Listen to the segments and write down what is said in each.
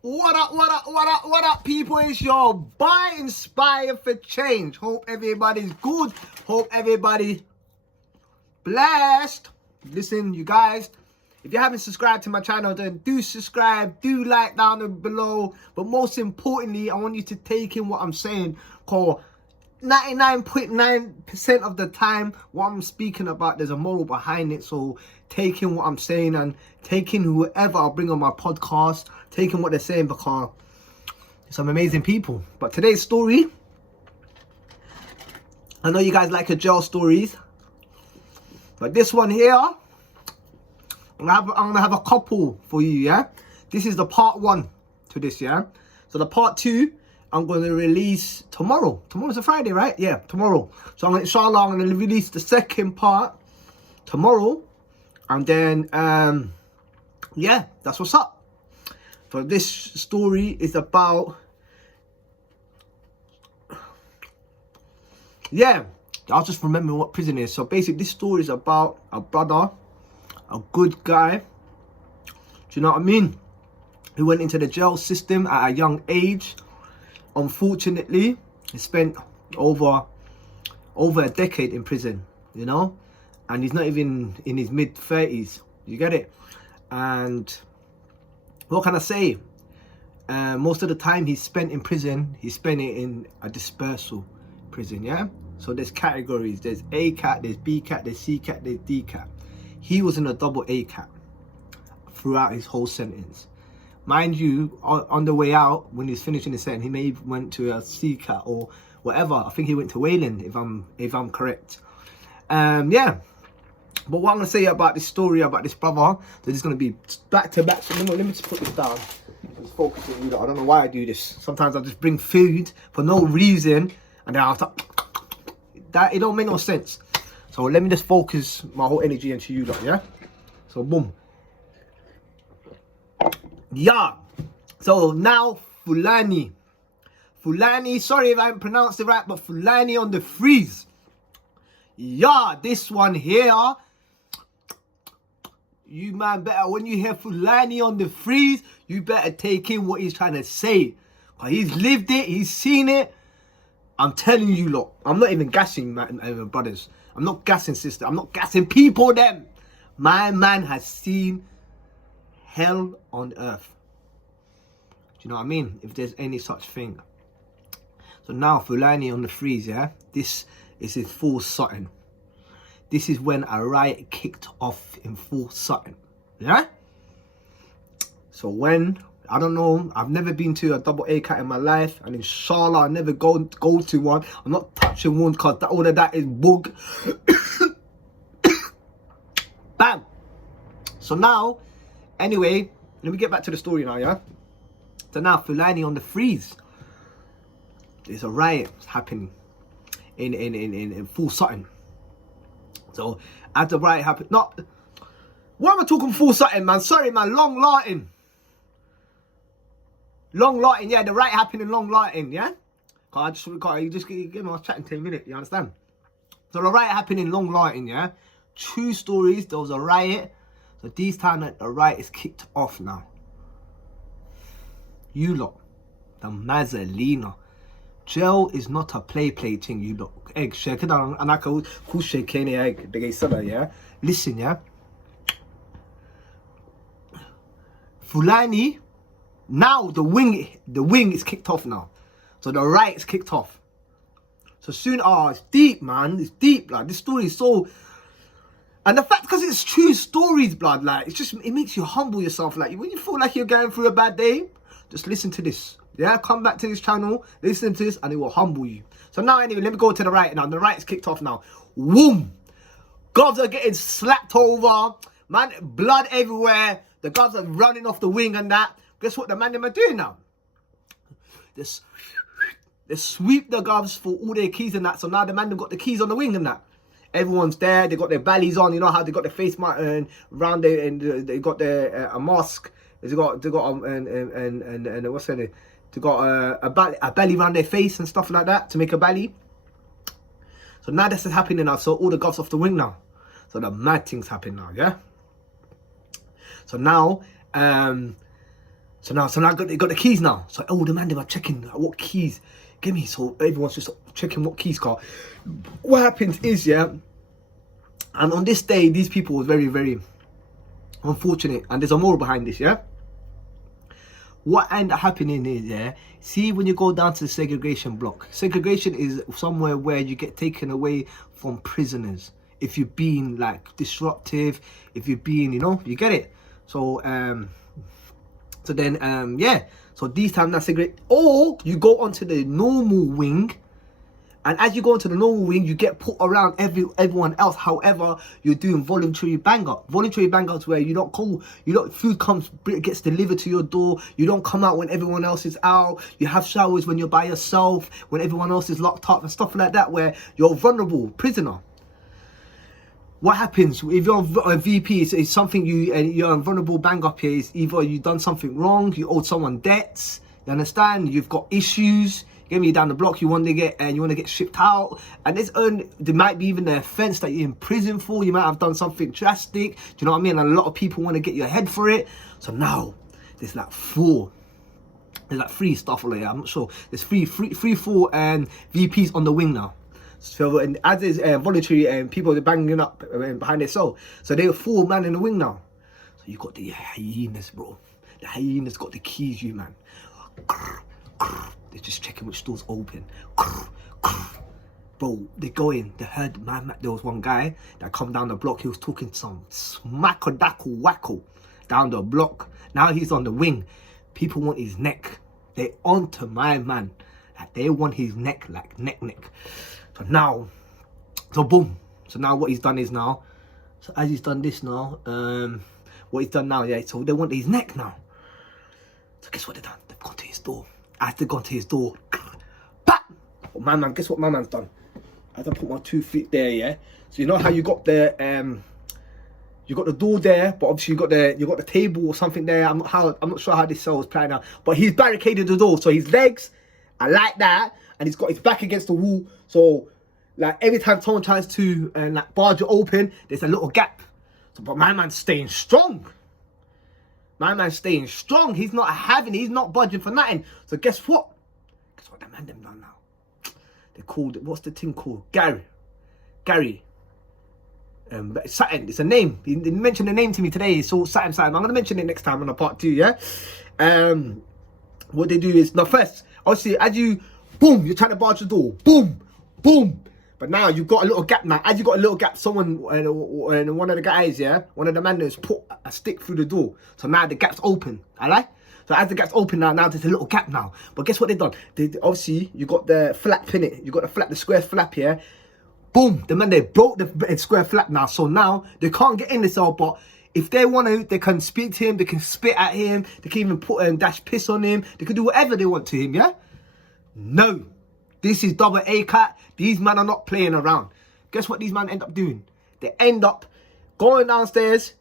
What up, people? It's your boy Inspired for Change. Hope everybody's good. Hope everybody's blessed. Listen, you guys, if you haven't subscribed to my channel, then do subscribe, do like down below. But most importantly, I want you to take in what I'm saying, because 99.9% of the time what I'm speaking about, there's a moral behind it. So taking what I'm saying and taking whoever I bring on my podcast, taking what they're saying, because some amazing people. But today's story, I know you guys like your jail stories, but this one here, I'm gonna have a couple for you. Yeah, this is the part 1 to this. Yeah, so the part 2 I'm going to release tomorrow. Tomorrow's a Friday, right? Yeah, tomorrow. So inshallah, I'm going to release the second part tomorrow. And then, yeah, that's what's up. So this story is about, yeah, I'll just remember what prison is. So basically, this story is about a brother, a good guy. Do you know what I mean? He went into the jail system at a young age. Unfortunately, he spent over a decade in prison, you know, and he's not even in his mid-30s. You get it? And what can I say? Most of the time he spent in prison, he spent it in a dispersal prison, yeah? So there's categories. There's A cat, there's B cat, there's C cat, there's D cat. He was in a double A cat throughout his whole sentence. Mind you, on the way out, when he's finishing his sentence, he may have went to a C cat or whatever. I think he went to Wayland, if I'm correct. Yeah. But what I'm gonna say about this story about this brother, that is gonna be back to back. So let me just put this down. Just focus on you. I don't know why I do this. Sometimes I just bring food for no reason, and then after that, it don't make no sense. So let me just focus my whole energy into you lot, yeah. So boom. Yeah, so now Fulani, sorry if I haven't pronounced it right, but Fulani on the freeze. Yeah, this one here, you man better, when you hear Fulani on the freeze, you better take in what he's trying to say. He's lived it, he's seen it. I'm telling you lot, I'm not even gassing my brothers. I'm not gassing sister, I'm not gassing people them. My man has seen hell on earth. Do you know what I mean? If there's any such thing. So now Fulani on the freeze, yeah? This is his full Sutton. This is when a riot kicked off in full Sutton. Yeah? So when, I don't know, I've never been to a double A cat in my life, and inshallah I'll never go to one. I'm not touching one because all of that is bug. Bam! So now, anyway, let me get back to the story now, yeah? So now Fulani on the freeze. There's a riot happening in full Sutton. So as the riot happened, not, why am I talking full Sutton, man? Sorry, man, Long Lartin, yeah, the riot happened in Long Lartin, yeah? You just give me, I was chatting 10 minutes, you understand? So the riot happened in Long Lartin, yeah? True stories, there was a riot. So these time that the riot is kicked off now. You lot, the Mazzalina. Jail is not a play thing, you lot. Egg shake it down and I could who shake any egg the gay seller, yeah? Listen, yeah. Fulani, now the wing is kicked off now. So the riot is kicked off. So soon, it's deep, man. It's deep, like this story is so. And the fact, because it's true stories, blood, like, it makes you humble yourself. Like, when you feel like you're going through a bad day, just listen to this. Yeah, come back to this channel, listen to this, and it will humble you. So now, anyway, let me go to the right now. The right's kicked off now. Whoom! Gobs are getting slapped over. Man, blood everywhere. The gobs are running off the wing and that. Guess what the man them are doing now? They sweep the gobs for all their keys and that. So now the man them got the keys on the wing and that. Everyone's there. They got their bellies on. You know how they got their face mask around there, and they got their a mask. They got and what's that? They got a belly around their face and stuff like that to make a belly. So now this is happening now. So all the gobs off the wing now. So the mad things happen now, yeah. So now, So now they got the keys now. So all the man, they were checking what keys. Give me. So everyone's just checking what keys car. What happens is, yeah, and on this day, these people were very, very unfortunate. And there's a moral behind this, yeah. What ended up happening is, yeah, see when you go down to the segregation block. Segregation is somewhere where you get taken away from prisoners. If you're being like disruptive, if you're being, you know, you get it. So, so then, yeah. So these times that's segregate. Or you go onto the normal wing. And as you go into the normal wing, you get put around everyone else. However, you're doing voluntary bang up. Voluntary bang ups where you don't call, food gets delivered to your door. You don't come out when everyone else is out. You have showers when you're by yourself, when everyone else is locked up and stuff like that, where you're a vulnerable prisoner. What happens if you're a VP? It's something you're a vulnerable bang up here. Is either you've done something wrong, you owed someone debts. You understand? You've got issues. Get me down the block. You want to get shipped out, and there might be even the offence that you're in prison for. You might have done something drastic. Do you know what I mean? And a lot of people want to get your head for it. So now there's like three stuff like that. I'm not sure. There's four VPs on the wing now. So and as is voluntary and people are banging up behind their cell. So there are 4 men in the wing now. So you got the hyenas, bro. The hyenas got the keys, you man. They're just checking which doors open. Bro, they go in. They heard, man, there was one guy that come down the block. He was talking some smackadackle wacko down the block. Now he's on the wing. People want his neck. They onto my man. Like they want his neck, like neck. So boom. So now what he's done is now. So as he's done this now, what he's done now, yeah. So they want his neck now. So guess what they've done? They've gone to his door. As they've gone to his door, but my man, guess what my man's done? As I put my 2 feet there, yeah. So you know how you got the door there, but obviously you got the table or something there. I'm not sure how this cell is playing out, but he's barricaded the door, so his legs are like that, and he's got his back against the wall. So like every time someone tries to like barge it open, there's a little gap. So, but my man's staying strong. My man's staying strong. He's not budging for nothing. So guess what? Guess what the man them done now? They called it, what's the thing called? Gary. Something, it's a name. He didn't mention the name to me today. So something. I'm going to mention it next time on a part 2, yeah? What they do is, now first, obviously, as you, boom, you're trying to barge the door. Boom. But now you've got a little gap now. As you got a little gap, someone, one of the guys, yeah, one of the men has put a stick through the door. So now the gap's open, alright? So as the gap's open now there's a little gap now. But guess what they've done? Obviously, you got the flap in it. You got the square flap here. Boom, the man, they broke the square flap now. So now they can't get in the cell, but if they want to, they can speak to him, they can spit at him, they can even put and dash piss on him. They can do whatever they want to him, yeah? No. This is double A cat. These men are not playing around. Guess what these men end up doing? They end up going downstairs,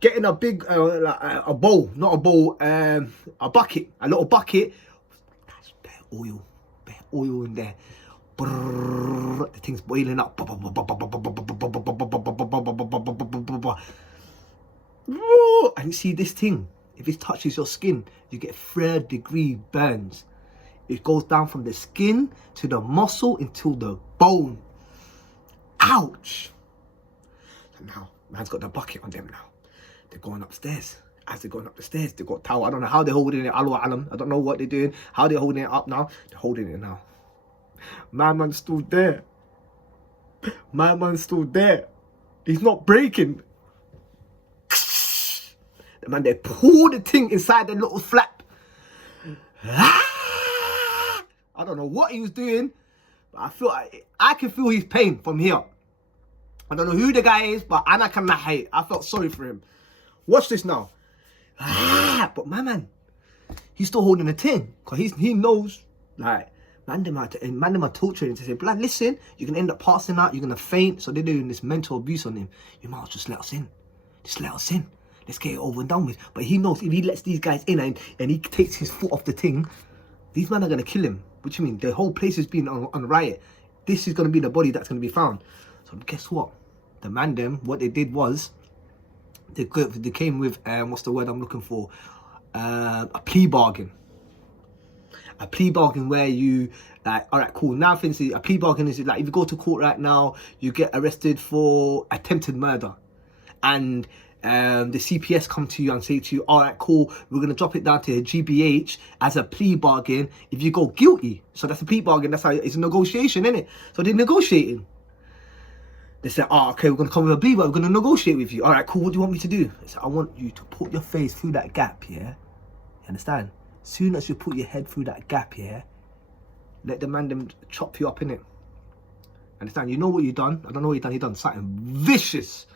getting a big, a bowl, not a bowl, a bucket, a little bucket. That's bare oil in there. Brrr, the thing's boiling up. And you see this thing, if it touches your skin, you get 3rd-degree burns. It goes down from the skin to the muscle until the bone. Ouch! So now, man's got the bucket on them now. They're going upstairs. As they're going up the stairs, they've got towel. I don't know how they're holding it. I don't know what they're doing. How they're holding it up now. They're holding it now. My man's still there. My man's still there. He's not breaking. The man, they pull the thing inside the little flap. I don't know what he was doing, but I can feel his pain from here. I don't know who the guy is, but I felt sorry for him. Watch this now. But my man, he's still holding the thing, because he knows, like, man them are torturing him to say, blood, listen, you're going to end up passing out, you're going to faint. So they're doing this mental abuse on him. You might as well just let us in. Just let us in. Let's get it over and done with. But he knows if he lets these guys in and he takes his foot off the thing, these men are going to kill him. What do you mean? The whole place has been on riot. This is going to be the body that's going to be found. So guess what? The man them, what they did was, they came with, what's the word I'm looking for? a plea bargain. A plea bargain where you, like, all right, cool. Now, for instance, a plea bargain is like, if you go to court right now, you get arrested for attempted murder. And the CPS come to you and say to you, all right, cool, we're going to drop it down to a GBH as a plea bargain if you go guilty. So that's a plea bargain. That's how it's a negotiation, isn't it? So they're negotiating. They say, oh, okay, we're going to come with a plea bargain. We're going to negotiate with you. All right, cool, what do you want me to do? They say, I want you to put your face through that gap, yeah? You understand? Soon as you put your head through that gap, yeah, let the man them chop you up, innit? Understand? You know what you done? I don't know what you done. You done something vicious.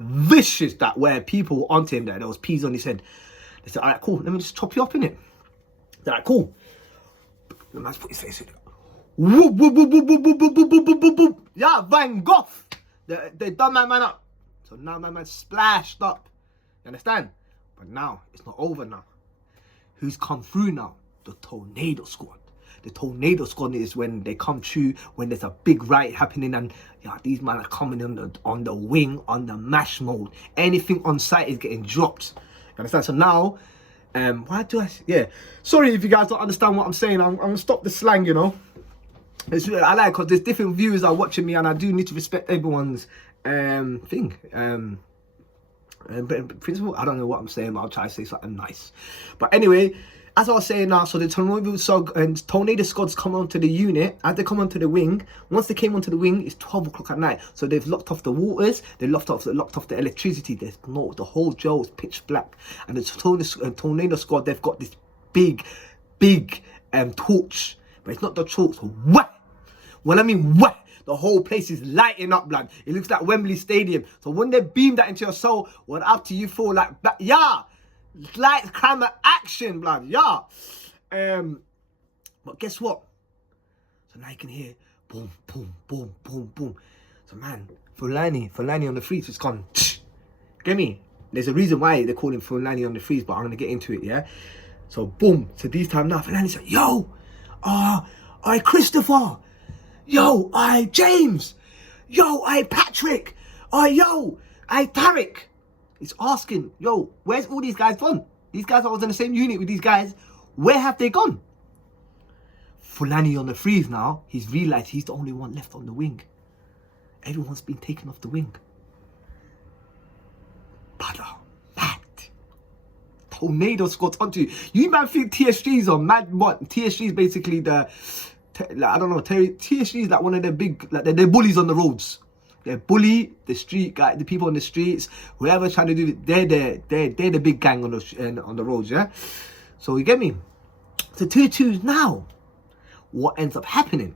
Vicious, that where people onto him, that there was peas on his head. They said, all right, cool, let me just chop you up, innit? They're like, cool. The man's put his face in it. Whoop, whoop, whoop, whoop, whoop, whoop, whoop, whoop, whoop, whoop, whoop. Yeah, Van Gogh. They done my man up. So now my man splashed up. You understand? But now, it's not over now. Who's come through now? The Tornado Squad. The Tornado Squad is when they come through, when there's a big riot happening, and yeah, these men are coming on the wing, on the mash mode. Anything on site is getting dropped. You understand? So now, why do I? Yeah, sorry if you guys don't understand what I'm saying. I'm gonna stop the slang, you know. I like, because there's different viewers are watching me, and I do need to respect everyone's thing. But in principle, I don't know what I'm saying, but I'll try to say something nice. But anyway, as I was saying now, so the Tornado Squads come onto the unit. As they come onto the wing, once they came onto the wing, it's 12 o'clock at night. So they've locked off the waters, they locked off the electricity. There's no, the whole jail is pitch black. And the Tornado Squad, they've got this big torch. But it's not the torch. What? When I mean what? The whole place is lighting up, blood. It looks like Wembley Stadium. So when they beam that into your soul, what after you feel like, yeah, lights, camera, action, blood, yeah. But guess what? So now you can hear boom, boom, boom, boom, boom. So man, Fulani on the freeze has gone. Get me? There's a reason why they call him Fulani on the freeze, but I'm gonna get into it, yeah. So boom. So this time now, Fulani's like, yo, I Christopher. Yo, I James. Yo, I Patrick. Yo, I Tarek. He's asking, yo, where's all these guys gone? These guys, I was in the same unit with these guys. Where have they gone? Fulani on the freeze now. He's realised he's the only one left on the wing. Everyone's been taken off the wing. Brother, mad. Tornado Squad onto you. You might think TSGs are mad. What? TSG is basically the... I don't know, TSG is like one of the big, like they're bullies on the roads. They bully the street guy, the people on the streets, whoever's trying to do it. They're the big gang on the roads, yeah. So you get me. So 2-2 now. What ends up happening?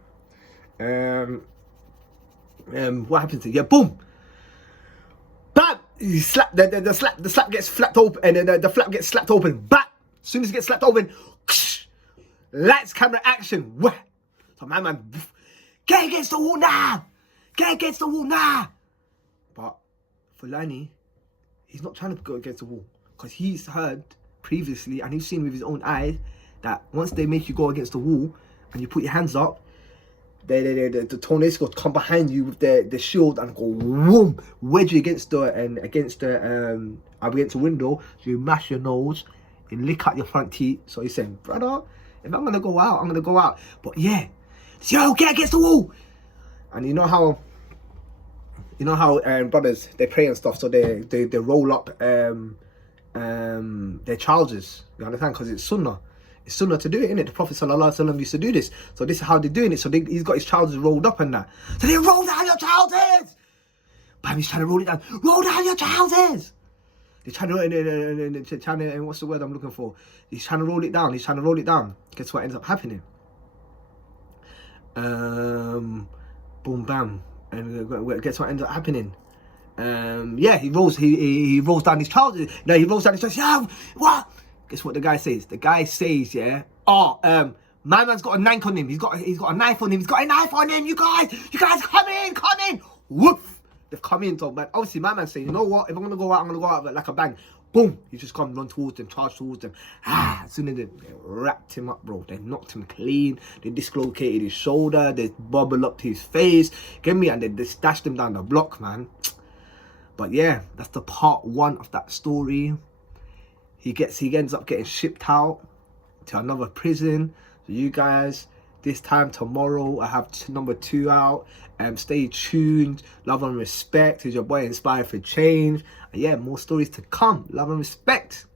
What happens? Yeah, boom. Bam! You slap the slap gets flapped open, and then the flap gets slapped open. Bam! As soon as it gets slapped open, lights, camera, action. Wah! So my man, get against the wall now! Get against the wall now! But Fulani, he's not trying to go against the wall, because he's heard previously, and he's seen with his own eyes, that once they make you go against the wall, and you put your hands up, the Tornado Squad come behind you with the shield and go whoom, wedge you against the window, so you mash your nose, you lick out your front teeth. So he's saying, brother, if I'm gonna go out, I'm gonna go out. But yeah, yo, get against the wall. And you know how brothers, they pray and stuff, so they roll up their trousers. You understand? Because it's sunnah. It's sunnah to do it, innit? The Prophet ﷺ used to do this. So this is how they're doing it. So he's got his trousers rolled up and that. So they roll down your trousers. Bam, he's trying to roll it down. Roll down your trousers. They're trying to, what's the word I'm looking for? He's trying to roll it down. He's trying to roll it down. Guess what ends up happening? Boom, bam. And guess what ends up happening? Yeah, he rolls down his trousers. No, he rolls down his trousers. Yeah, what? Guess what the guy says? The guy says, yeah, my man's got a knife on him. He's got a knife on him. He's got a knife on him. You guys come in. Woof. They've come in, so man. Obviously, my man's saying, you know what? If I'm gonna go out, I'm gonna go out like a bang. Boom. He just come run towards them, charge towards them. As soon as they wrapped him up, bro. They knocked him clean. They dislocated his shoulder. They bubbled up to his face. Get me? And they stashed him down the block, man. But yeah, that's the part one of that story. he ends up getting shipped out to another prison. So you guys, this time tomorrow, I have number 2 out. Stay tuned. Love and respect. Is your boy Inspired for Change? And yeah, more stories to come. Love and respect.